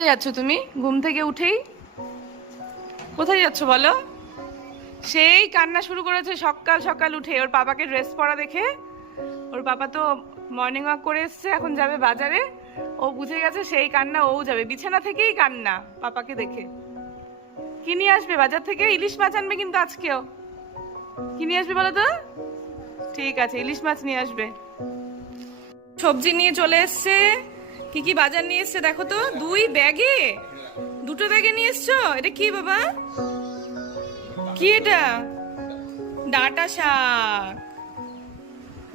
কোথায় যাচ্ছ তুমি ঘুম থেকে উঠেই? কোথায় যাচ্ছ বলো? সেই কান্না শুরু করেছে সকাল সকাল উঠে, ওর পাপাকে ড্রেস পরা দেখে। ওর পাপা তো মর্নিং ওয়াক করে এসছে, এখন যাবে বাজারে। ও বুঝে গেছে সেই কান্না ও যাবে, বিছানা থেকেই কান্না পাপাকে দেখে। কি নিয়ে আসবে বাজার থেকে? ইলিশ মাছ আনবে কিন্তু আজকেও। কি নিয়ে আসবে বলো তো? ঠিক আছে, ইলিশ মাছ নিয়ে আসবে। সবজি নিয়ে চলে এসছে। কি কি বাজার নিয়ে এসছে দেখো তো, দুটো ব্যাগে নিয়ে এসছো। এটা কি বাবা? কি এটা? ডাঁটা শাক।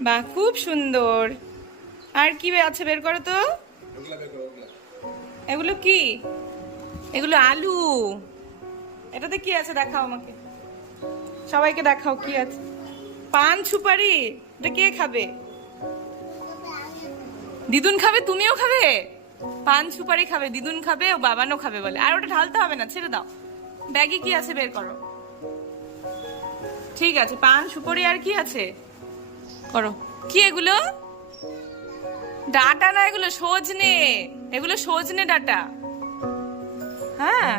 বাহ, খুব সুন্দর। আর কি আছে বের করো তো। এগুলো কি? এগুলো আলু। এটাতে কি আছে দেখাও আমাকে, সবাইকে দেখাও কি আছে। পান সুপারি। এটা কে খাবে? দিদুন খাবে, তুমিও খাবে? পান সুপারি খাবে, দিদুন খাবে, ও বাবানও খাবে বলে। আর ওটা ঢালতে হবে না, ছেড়ে দাও। ব্যাগে কি আছে বের করো। ঠিক আছে, পান সুপারি আর কি আছে করো। কি এগুলো? ডাটা না, এগুলো সজনে। এগুলো সজনে ডাটা। হ্যাঁ,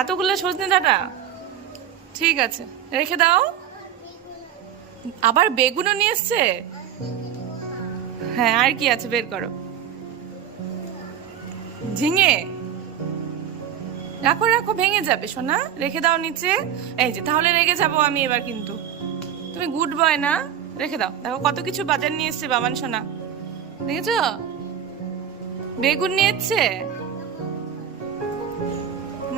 এতগুলো সজনে ডাটা। ঠিক আছে, রেখে দাও। আবার বেগুনও নিয়ে এসছে। হ্যাঁ, আর কি আছে বের করো। ঝিঙে। রাখো রাখো, ভেঙে যাবে সোনা, রেখে দাও নিচে। এই যে, তাহলে রেখে যাবো আমি এবার কিন্তু। তুমি গুড বয় না? রেখে দাও। দেখো কত কিছু বাজার নিয়ে এসছে বাবান সোনা, দেখেছো? বেগুন নিয়ে এসছে।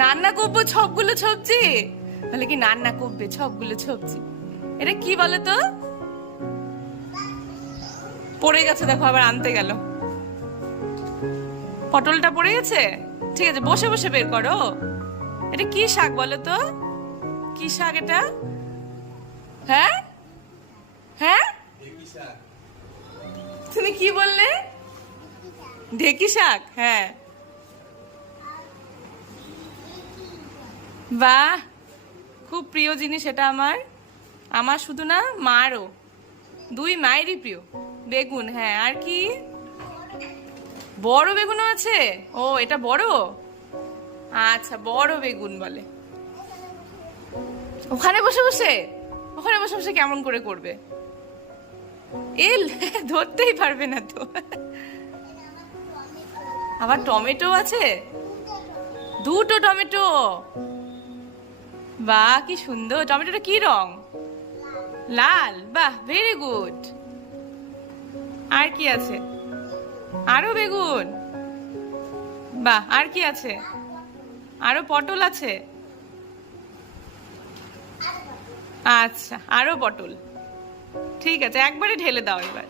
রান্না করবো সবগুলো সবজি। বলে কি রান্না করবে সবগুলো সবজি? এটা কি বলো তো? পড়ে গেছে দেখো, আবার আনতে গেল। পটলটা পড়ে গেছে। ঠিক আছে, বসে বসে বের করো। এটা কি শাক বলো তো? কি শাক এটা? হ্যাঁ হ্যাঁ, তুমি কি বললে? ঢেকি শাক। হ্যাঁ, বাহ, খুব প্রিয় জিনিস এটা আমার। আমার শুধু না, মারও, দুই মায়েরই প্রিয়। বেগুন, হ্যাঁ। আর কি? বড় বেগুনও আছে। ও, এটা বড়। আচ্ছা, বড় বেগুন বলে। ওখানে বসে বসে, ওখানে বসে বসে কেমন করে করবে? এল ধরতেই পারবে না তো। আবার টমেটো আছে। দুটো টমেটো। বাহ, কি সুন্দর। টমেটোটা কি রং? লাল। বাহ, ভেরি গুড। আর কি আছে? আরো বেগুন। বাহ, আর কি আছে? আরো পটল আছে। আচ্ছা, আরো পটল। ঠিক আছে, একবারে ঢেলে দাও এবার।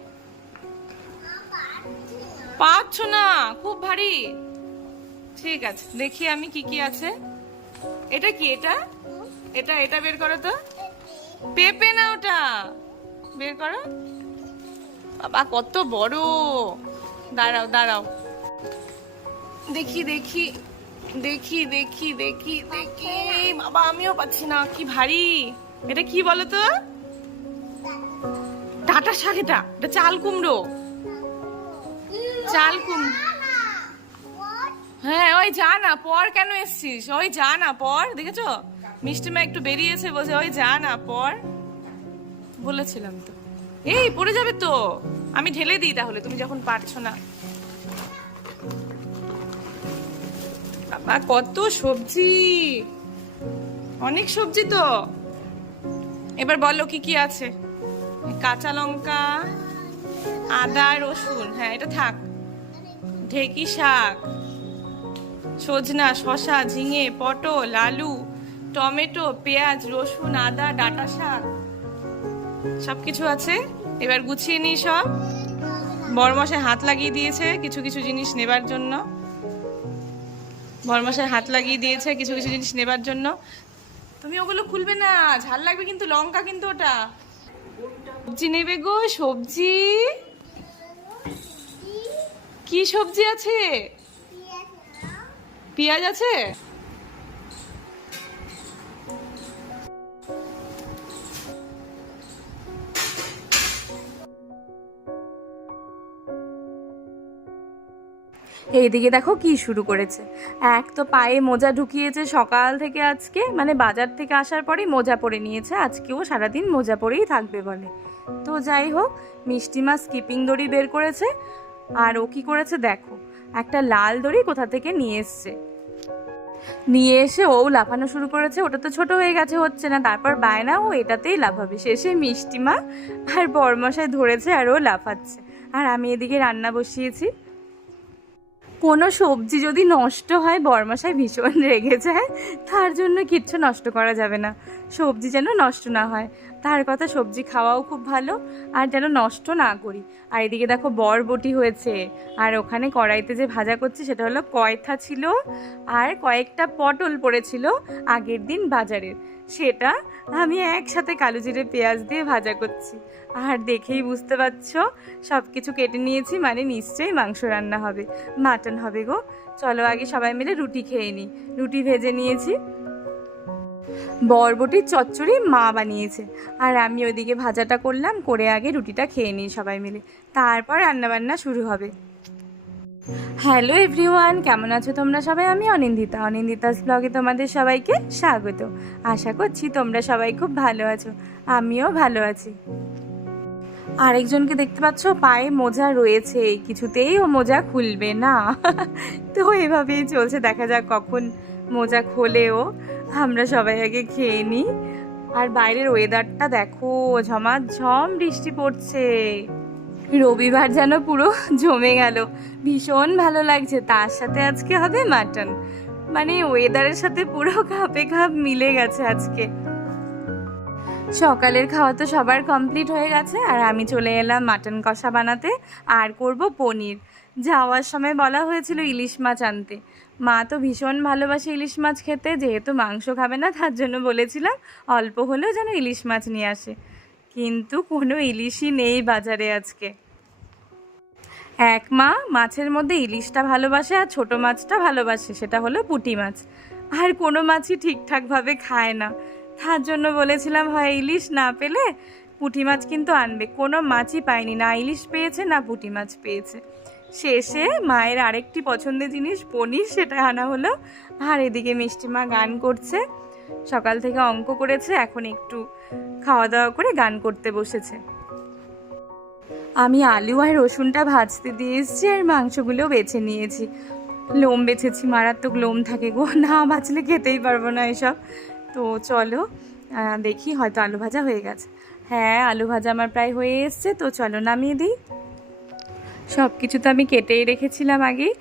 পাচ্ছ না, খুব ভারী। ঠিক আছে, দেখি আমি কি কি আছে। এটা কি? এটা এটা এটা বের করো তো। পেঁপে না ওটা, বের করো। বাবা, কত বড়। দাঁড়াও দাঁড়াও, দেখি দেখি দেখি দেখি দেখি দেখি। বাবা, আমিও পাচ্ছি না, কি ভারী। এটা কি বলো তো? ডাঁটা শাক। এটা এটা চাল কুমড়ো। চাল কুমড়ো। হ্যাঁ, ওই যা না পর, কেন এসছিস? ওই যা না পর, দেখেছো? মিষ্টি মা একটু বেরিয়েছে, বসে ওই যা না পর। বলেছিলাম তো। এই পড়ে যাবে তো। আমি ঢেলে দিই তাহলে, তুমি যখন পারছো না। বাবা, কত সবজি, অনেক সবজি তো। এবার বলো কি কি আছে। কাঁচা লঙ্কা, আদা, রসুন। হ্যাঁ, এটা থাক। ঢেকি শাক, সজনা, শসা, ঝিঙে, পটল, আলু, টমেটো, পেঁয়াজ, রসুন, আদা, ডাঁটা শাক, সবকিছু আছে। এবার গুছিয়ে নিই সব। বড়মশাই হাত লাগিয়ে দিয়েছে কিছু কিছু জিনিস নেবার জন্য। বড়মশাই হাত লাগিয়ে দিয়েছে কিছু কিছু জিনিস নেবার জন্য। তুমি ওগুলো খুলবে না, ঝাল লাগবে কিন্তু, লঙ্কা কিন্তু ওটা। সবজি নেবে গো, সবজি। কি সবজি আছে? পেঁয়াজ আছে। এইদিকে দেখো কি শুরু করেছে। এক তো পায়ে মোজা ঢুকিয়েছে সকাল থেকে, আজকে মানে বাজার থেকে আসার পরেই মোজা পরে নিয়েছে, আজকেও সারাদিন মোজা পরেই থাকবে বলে। তো যাই হোক, মিষ্টিমা স্কিপিং দড়ি বের করেছে, আর ও কি করেছে দেখো, একটা লাল দড়ি কোথা থেকে নিয়ে এসে ও লাফানো শুরু করেছে। ওটা তো ছোট হয়ে গেছে, হচ্ছে না, তারপর বায়না ও এটাতেই লাফাবে। শেষে মিষ্টিমা আর বরমশাই ধরেছে আর ও লাফাচ্ছে, আর আমি এদিকে রান্না বসিয়েছি। কোনো সবজি যদি নষ্ট হয় বরমশাই ভীষণ রেগে যায়, তার জন্য কিচ্ছু নষ্ট করা যাবে না, সবজি যেন নষ্ট না হয়, তার কথা। সবজি খাওয়াও খুব ভালো, আর যেন নষ্ট না করি। আর এদিকে দেখো বরবটি হয়েছে, আর ওখানে কড়াইতে যে ভাজা করছি সেটা হলো কয়থা ছিল, আর কয়েকটা পটল পড়েছিল আগের দিন বাজারের, সেটা আমি একসাথে কালো জিরে পেঁয়াজ দিয়ে ভাজা করছি। আর দেখেই বুঝতে পারছো সব কিছু কেটে নিয়েছি, মানে নিশ্চয়ই মাংস রান্না হবে, মাটন হবে গো। চলো আগে সবাই মিলে রুটি খেয়ে নিই। রুটি ভেজে নিয়েছি, বরবটির চচ্চড়ি মা বানিয়েছে, আর আমি ওইদিকে ভাজাটা করলাম, করে আগে রুটিটা খেয়ে নিই সবাই মিলে, তারপর রান্নাবান্না শুরু হবে। হ্যালো এভরিওয়ান, কেমন আছো তোমরা সবাই? আমি অনিন্দিতাস ব্লগে তোমাদের সবাইকে স্বাগত। আশা করছি তোমরা সবাই খুব ভালো আছো, আমিও ভালো আছি। আরেকজনকে দেখতে পাচ্ছ পায়ে মোজা রয়েছে, কিছুতেই ও মোজা খুলবে না। তো এভাবেই চলছে, দেখা যাক কখন মোজা খোলেও। আমরা সবাই আগে খেয়ে নিই। আর বাইরের ওয়েদারটা দেখো, ঝমাঝম বৃষ্টি পড়ছে, রবিবার যেন পুরো জমে গেল, ভীষণ ভালো লাগছে। তার সাথে আজকে হবে মাটন, মানে ওয়েদারের সাথে পুরো খাপে খাপ মিলে গেছে আজকে। সকালের খাওয়া তো সবার কমপ্লিট হয়ে গেছে, আর আমি চলে এলাম মাটন কষা বানাতে, আর করব পনির। যাওয়ার সময় বলা হয়েছিল ইলিশ মাছ আনতে, মা তো ভীষণ ভালোবাসে ইলিশ মাছ খেতে, যেহেতু মাংস খাবে না তার জন্য বলেছিলাম অল্প হলেও যেন ইলিশ মাছ নিয়ে আসে, কিন্তু কোনো ইলিশই নেই বাজারে আজকে। এক মা মাছের মধ্যে ইলিশটা ভালোবাসে আর ছোট মাছটা ভালোবাসে, সেটা হলো পুঁটি মাছ, আর কোনো মাছই ঠিকঠাকভাবে খায় না, তার জন্য বলেছিলাম হয় ইলিশ, না পেলে পুঁটি মাছ কিন্তু আনবে। কোনো মাছই পায়নি, না ইলিশ পেয়েছে না পুঁটি মাছ পেয়েছে। শেষে মায়ের আরেকটি পছন্দের জিনিস পনির, সেটা আনা হলো। আর এদিকে মিষ্টিমা গান করছে, সকাল থেকে অঙ্ক করেছে, এখন একটু খাওয়া দাওয়া করে গান করতে বসেছে। আমি আলু আর রসুনটা ভাজতে দিয়ে এসেছি, আর মাংসগুলো বেছে নিয়েছি। লোম বেছেছি, মারাত্মক লোম থাকে গো, না বাছলে খেতেই পারবো না এসব। তো চলো দেখি, হয়তো আলু ভাজা হয়ে গেছে। হ্যাঁ, আলু ভাজা আমার প্রায় হয়ে এসছে, তো চলো নামিয়ে দিই। সব কিছু তো আমি কেটেই রেখেছিলাম আগেই,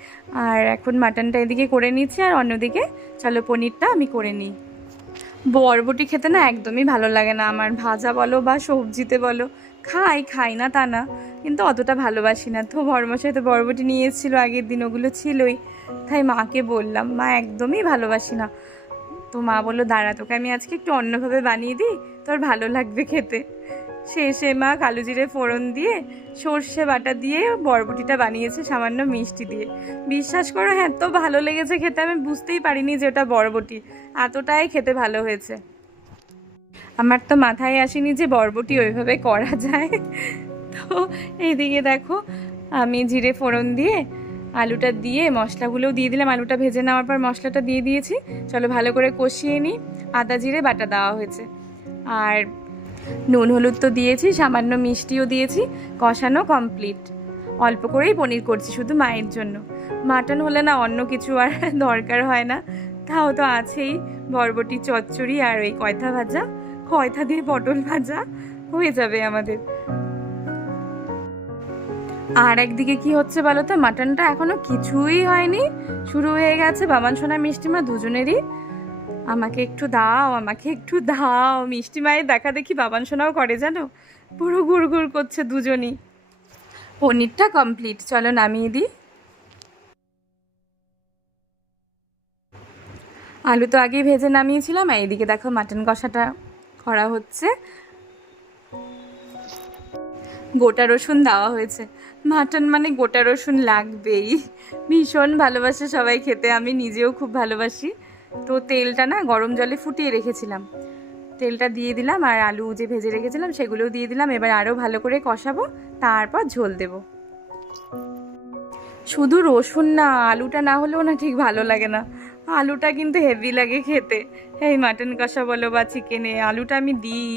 আর এখন মাটনটা এদিকে করে নিচ্ছি, আর অন্যদিকে চলো পনিরটা আমি করে নিই। বরবটি খেতে না একদমই ভালো লাগে না আমার, ভাজা বলো বা সবজিতে বলো, খাই না তা না, কিন্তু অতটা ভালোবাসি না। তো বরমশাই তো বরবটি নিয়ে এসেছিলো আগের দিন, ওগুলো ছিলই, তাই মাকে বললাম, মা একদমই ভালোবাসি না। তো মা বললো দাঁড়া, তোকে আমি আজকে একটু অন্যভাবে বানিয়ে দিই, তোর ভালো লাগবে খেতে। শেষে মা কালো জিরে ফোড়ন দিয়ে সর্ষে বাটা দিয়ে বরবটিটা বানিয়েছে সামান্য মিষ্টি দিয়ে। বিশ্বাস করো, হ্যাঁ তো ভালো লেগেছে খেতে, আমি বুঝতেই পারিনি যে ওটা বরবটি, এতটাই খেতে ভালো হয়েছে। আমার তো মাথায় আসেনি যে বরবটি ওইভাবে করা যায়। তো এইদিকে দেখো, আমি জিরে ফোড়ন দিয়ে আলুটা দিয়ে মশলাগুলোও দিয়ে দিলাম, আলুটা ভেজে নেওয়ার পর মশলাটা দিয়ে দিয়েছি। চলো ভালো করে কষিয়ে নিই, আদা জিরে বাটা দেওয়া হয়েছে, আর নুন হলুদ তো দিয়েছি, সামান্য মিষ্টিও দিয়েছি, কষানো কমপ্লিট। অল্প করেই পনির করছি শুধু মায়ের জন্য, মাটন হলে না অন্য কিছু আর দরকার হয় না, তাও তো আছেই বরবটি চচ্চড়ি আর ওই কয়থা দিয়ে পটল ভাজা, হয়ে যাবে আমাদের। আর একদিকে কি হচ্ছে বলো তো, মাটনটা এখনো কিছুই হয়নি, শুরু হয়ে গেছে বাবান সোনা মিষ্টিমা দুজনেরই, আমাকে একটু দাও। মিষ্টি মায়ের দেখা দেখি বাবান সোনাও করে, জানো, পুরো গুড় করছে দুজনই। পনিরটা কমপ্লিট, চলো নামিয়ে দিই। আলু তো আগেই ভেজে নামিয়েছিলাম, আর এইদিকে দেখো মাটন কষাটা করা হচ্ছে, গোটা রসুন দেওয়া হয়েছে। মাটন মানে গোটা রসুন লাগবেই, ভীষণ ভালোবাসে সবাই খেতে, আমি নিজেও খুব ভালোবাসি। তো তেলটা না গরম জলে ফুটিয়ে রেখেছিলাম, তেলটা দিয়ে দিলাম, আর আলু যে ভেজে রেখেছিলাম সেগুলোও দিয়ে দিলাম। এবার আরও ভালো করে কষাবো, তারপর ঝোল দেব। শুধু রসুন না, আলুটা না হলেও না ঠিক ভালো লাগে না। আলুটা কিন্তু হেভি লাগে খেতে। এই মাটন কষা বলো বা চিকেনে আলুটা আমি দিই,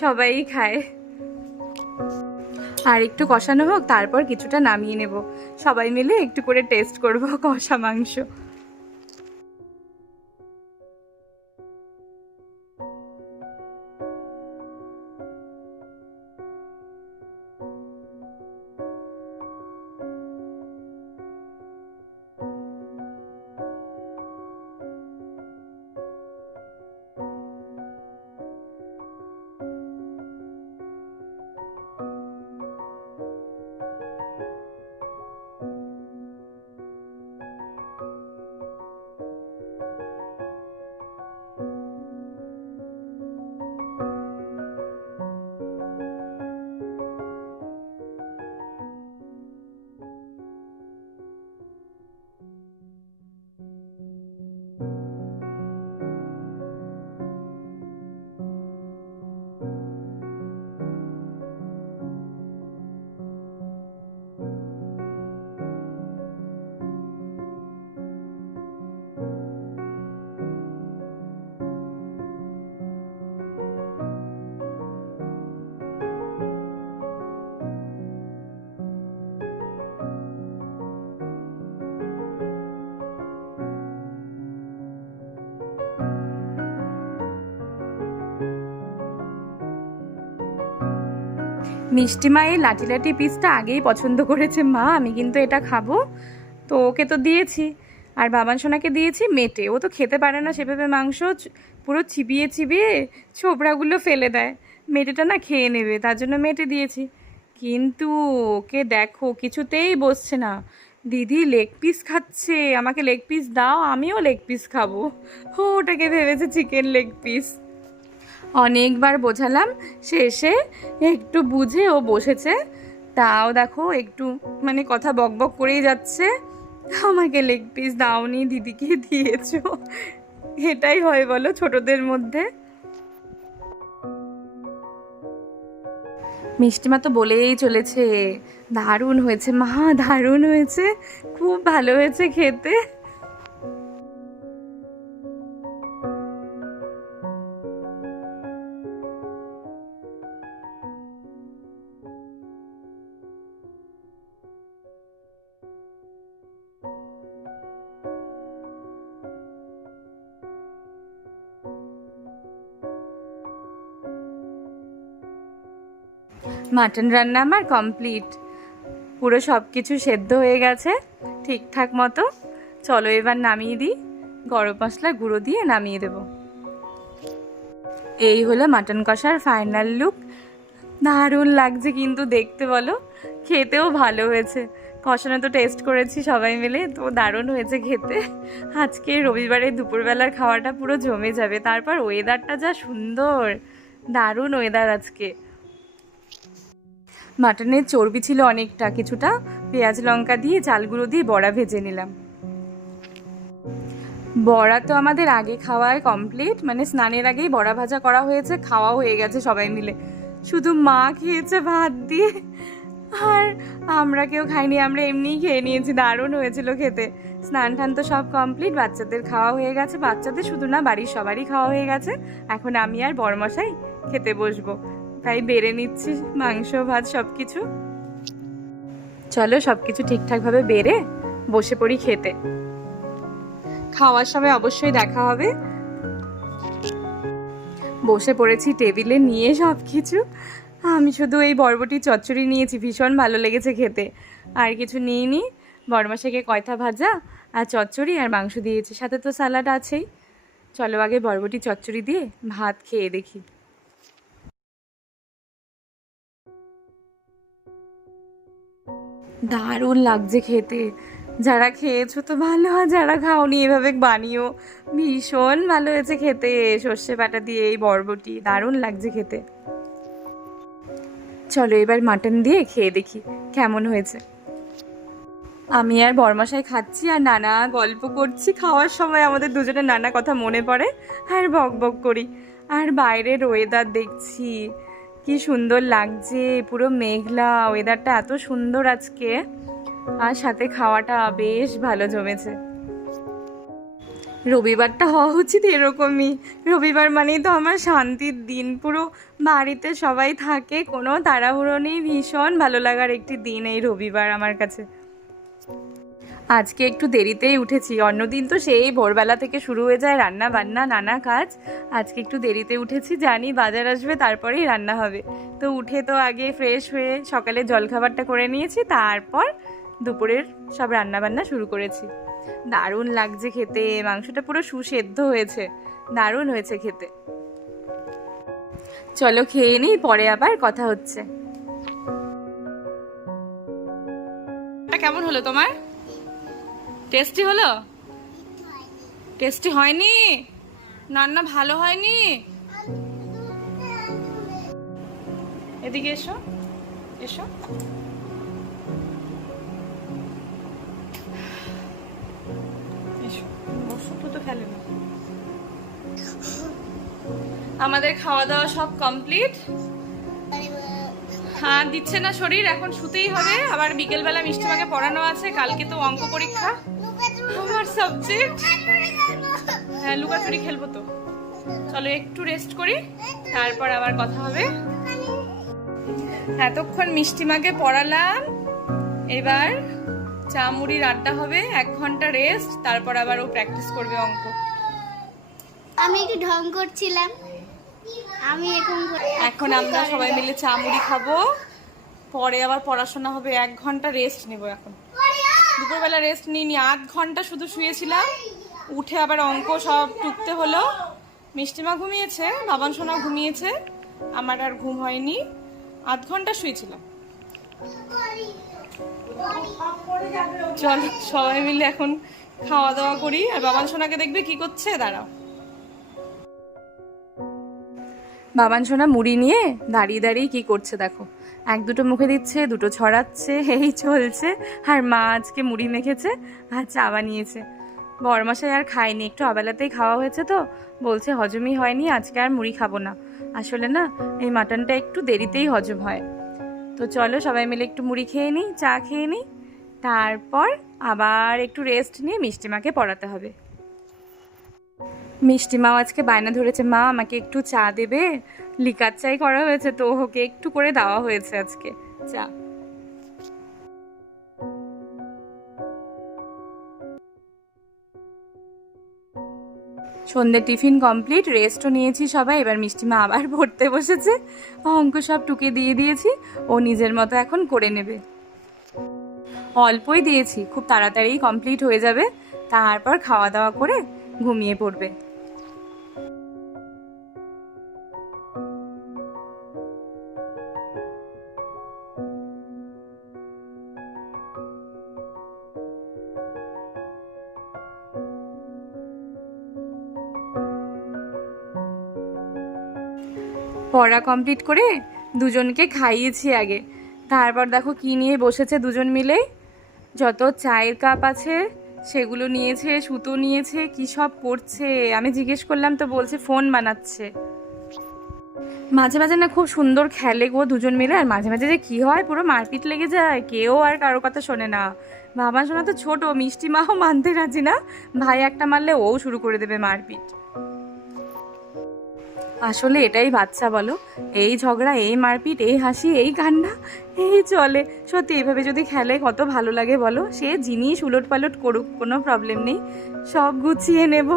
সবাই খায়। আর একটু কষানো হোক, তারপর কিছুটা নামিয়ে নেব, সবাই মিলে একটু করে টেস্ট করব কষা মাংস। মিষ্টি মা এই লাঠি লাঠি পিসটা আগেই পছন্দ করেছে, মা আমি কিন্তু এটা খাবো। তো ওকে তো দিয়েছি, আর বাবান সোনাকে দিয়েছি মেটে। ও তো খেতে পারে না সেভাবে মাংস, পুরো চিবিয়ে চিবিয়ে ছোবড়াগুলো ফেলে দেয়। মেটেটা না খেয়ে নেবে, তার জন্য মেটে দিয়েছি। কিন্তু ওকে দেখো কিছুতেই বসছে না। দিদি লেগ পিস খাচ্ছে, আমাকে লেগ পিস দাও, আমিও লেগ পিস খাবো। ও ওটাকে ভেবেছে চিকেন লেগ পিস। অনেকবার বোঝালাম, শেষে একটু বুঝে ও বসেছে। তাও দেখো একটু মানে কথা বক বক করেই যাচ্ছে, আমাকে লেগ পিস দাওনি, দিদিকে দিয়েছো। এটাই হয় বলো ছোটদের মধ্যে। মিষ্টিমা তো বলেই চলেছে, দারুণ হয়েছে মা, দারুণ হয়েছে, খুব ভালো হয়েছে খেতে। মাটন রান্না আমার কমপ্লিট, পুরো সব কিছু সেদ্ধ হয়ে গেছে ঠিকঠাক মতো। চলো এবার নামিয়ে দিই, গরম মশলা গুঁড়ো দিয়ে নামিয়ে দেব। এই হলো মাটন কষার ফাইনাল লুক। দারুণ লাগছে কিন্তু দেখতে বলো, খেতেও ভালো হয়েছে। কষানো তো টেস্ট করেছি সবাই মিলে, তো দারুণ হয়েছে খেতে। আজকে রবিবারে দুপুরবেলার খাওয়াটা পুরো জমে যাবে। তারপর ওয়েদারটা যা সুন্দর, দারুণ ওয়েদার আজকে। মাটনের চর্বি ছিল অনেকটা, কিছুটা পেঁয়াজ লঙ্কা দিয়ে চাল গুঁড়ো দিয়ে বড়া ভেজে নিলাম। বড়া তো আমাদের আগে খাওয়ায় কমপ্লিট, মানে স্নানের আগেই বড়া ভাজা করা হয়েছে, খাওয়াও হয়ে গেছে সবাই মিলে। শুধু মা খেয়েছে ভাত দিয়ে, আর আমরা কেউ খাইনি, আমরা এমনিই খেয়ে নিয়েছি। দারুণ হয়েছিল খেতে। স্নান টান তো সব কমপ্লিট, বাচ্চাদের খাওয়া হয়ে গেছে, বাচ্চাদের শুধু না বাড়ির সবারই খাওয়া হয়ে গেছে। এখন আমি আর বড়মশাই খেতে বসবো, তাই বেড়ে নিচ্ছি মাংস ভাত সব কিছু। চলো সব কিছু ঠিকঠাকভাবে বেড়ে বসে পড়ি খেতে। খাওয়ার সময় অবশ্যই দেখা হবে। বসে পড়েছি টেবিলে নিয়ে সব কিছু। আমি শুধু এই বরবটি চচ্চড়ি নিয়েছি, ভীষণ ভালো লেগেছে খেতে, আর কিছু নিইনি। বড়মশাইকে কয়টা ভাজা আর চচ্চড়ি আর মাংস দিয়েছি, সাথে তো স্যালাড আছেই। চলো আগে বরবটি চচ্চড়ি দিয়ে ভাত খেয়ে দেখি। দারুণ লাগছে খেতে। যারা খেয়েছো তো ভালো, আর যারা খাওনি এভাবে বানিও, ভীষণ ভালো হয়েছে খেতে। সর্ষে বাটা দিয়ে এই বরবটি দারুণ লাগছে খেতে। চলো এবার মাটন দিয়ে খেয়ে দেখি কেমন হয়েছে। আমি আর বরমশাই খাচ্ছি আর নানা গল্প করছি। খাওয়ার সময় আমাদের দুজনের নানা কথা মনে পড়ে আর বক বক করি। আর বাইরের ওয়েদার দেখছি কি সুন্দর লাগছে, পুরো মেঘলা, ওয়েদারটা এত সুন্দর আজকে। আর সাথে খাওয়াটা বেশ ভালো জমেছে। রবিবারটা হওয়া উচিত এরকমই। রবিবার মানেই তো আমার শান্তির দিন, পুরো বাড়িতে সবাই থাকে, কোনো তাড়াহুড়ো নেই, ভীষণ ভালো লাগার একটি দিন এই রবিবার আমার কাছে। আজকে একটু দেরিতেই উঠেছি, অন্যদিন তো সেই ভোরবেলা থেকে শুরু হয়ে যায় রান্না বান্না নানা কাজ। আজকে একটু দেরিতে উঠেছি, জানি বাজার আসবে তারপরেই রান্না হবে। তো উঠে তো আগে ফ্রেশ হয়ে সকালে জলখাবারটা করে নিয়েছি, তারপর দুপুরের সব রান্না বান্না শুরু করেছি। দারুণ লাগছে খেতে, মাংসটা পুরো সুসেদ্ধ হয়েছে, দারুণ হয়েছে খেতে। চলো খেয়ে নিই, পরে আবার কথা হচ্ছে। কেমন হলো তোমার? টেস্টি হলো? টেস্টি হয়নি? রান্না ভালো হয়নি? এদিকে এসো, এসো। আমাদের খাওয়া দাওয়া সব কমপ্লিট। হ্যাঁ, দিচ্ছে না শরীর, এখন শুতেই হবে। আবার বিকেলবেলা মিষ্টিমাকে পড়ানো আছে, কালকে তো অঙ্ক পরীক্ষা আমার সাবজেক্ট। হ্যাঁ, লুকাচুরি খেলবো তো। চলো একটু রেস্ট করি, তারপর আবার কথা হবে। এতক্ষণ মিষ্টিমাকে পড়ালাম, এবার চা মুড়ির আড্ডা হবে, 1 ঘন্টা রেস্ট, তারপর আবার ও প্র্যাকটিস করবে অঙ্ক। আমি একটু ঢং করছিলাম। আমি এখন আমরা সবাই মিলে চা মুড়ি খাবো, পরে আবার পড়াশোনা হবে। 1 ঘন্টা রেস্ট নেব। এখন দুপুরবেলা রেস্ট নিইনি, 8 ঘন্টা শুধু শুয়েছিলাম, উঠে আবার অঙ্ক সব টুকতে হলো। মিষ্টিমা ঘুমিয়েছে, বাবান সোনা ঘুমিয়েছে, আমার আর ঘুম হয়নি, 8 ঘন্টা শুয়েছিলাম। চল সবাই মিলে এখন খাওয়া দাওয়া করি। আর বাবান সোনাকে দেখবে কি করছে, দাঁড়াও। বাবান সোনা মুড়ি নিয়ে দাঁড়িয়ে দাঁড়িয়ে কি করছে দেখো, 1-2টো মুখে দিচ্ছে, 2টো ছড়াচ্ছে, এই চলছে। আর মা আজকে মুড়ি মেখেছে আর চা বানিয়েছে। বড়মশাই আর খায়নি, একটু আবেলাতেই খাওয়া হয়েছে তো, বলছে হজমই হয়নি, আজকে আর মুড়ি খাবো না। আসলে না, এই মাটনটা একটু দেরিতেই হজম হয়। তো চলো সবাই মিলে একটু মুড়ি খেয়ে নিই, চা খেয়ে নিই, তারপর আবার একটু রেস্ট নিয়ে মিষ্টিমাকে পড়াতে হবে। মিষ্টিমাও আজকে বায়না ধরেছে, মা আমাকে একটু চা দেবে, লিকার চাই করা হয়েছে, তো ওকে একটু করে দেওয়া হয়েছে আজকে চা। সন্ধ্যে টিফিন কমপ্লিট, রেস্টও নিয়েছি সবাই। এবার মিষ্টিমা আবার পড়তে বসেছে, অঙ্ক সব টুকে দিয়ে দিয়েছি, ও নিজের মতো এখন করে নেবে। অল্পই দিয়েছি, খুব তাড়াতাড়ি কমপ্লিট হয়ে যাবে, তারপর খাওয়া দাওয়া করে ঘুমিয়ে পড়বে। পড়া কমপ্লিট করে দুজনকে খাইয়েছি আগে, তারপর দেখো কি নিয়ে বসেছে দুজন মিলে। যত চায়ের কাপ আছে সেগুলো নিয়েছে, সুতো নিয়েছে, কি সব করছে। আমি জিজ্ঞেস করলাম তো বলছে ফোন বানাচ্ছে। মাঝে মাঝে না খুব সুন্দর খেলে গো দুজন মিলে, আর মাঝে মাঝে যে কি হয় পুরো মারপিট লেগে যায়, কেউ আর কারো কথা শোনে না। বাবা শোনা তো ছোট, মিষ্টি মাও মানতে রাজি না, ভাই একটা মারলে ও শুরু করে দেবে মারপিট। আসলে এটাই বাচ্চা বলো, এই ঝগড়া, এই মারপিট, এই হাসি, এই কান্না, এই চলে। সত্যি এইভাবে যদি খেলে কত ভালো লাগে বলো। সে জিনিস উলট পালট করুক, কোনো প্রবলেম নেই, সব গুছিয়ে নেব,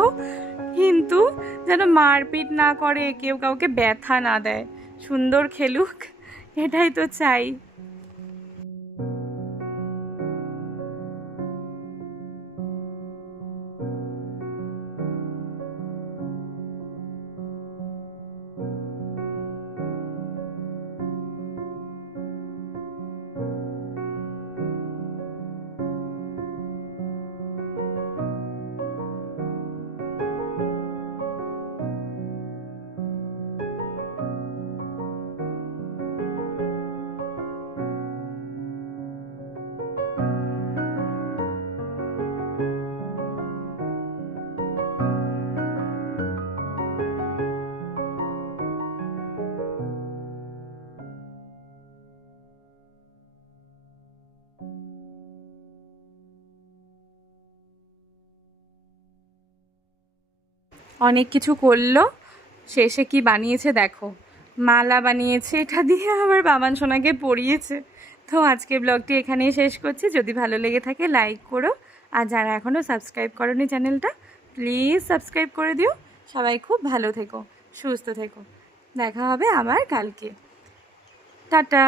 কিন্তু যেন মারপিট না করে, কেউ কাউকে ব্যথা না দেয়, সুন্দর খেলুক, এটাই তো চাই। অনেক কিছু করলো, শেষে কি বানিয়েছে দেখো, মালা বানিয়েছে, এটা দিয়ে আবার বাবান সোনাকে পরিয়েছে। তো আজকে ব্লগটি এখানেই শেষ করছি। যদি ভালো লেগে থাকে লাইক করো, আর যারা এখনও সাবস্ক্রাইব করোনি চ্যানেলটা, প্লিজ সাবস্ক্রাইব করে দিও। সবাই খুব ভালো থেকো, সুস্থ থেকো। দেখা হবে আবার কালকে। টাটা।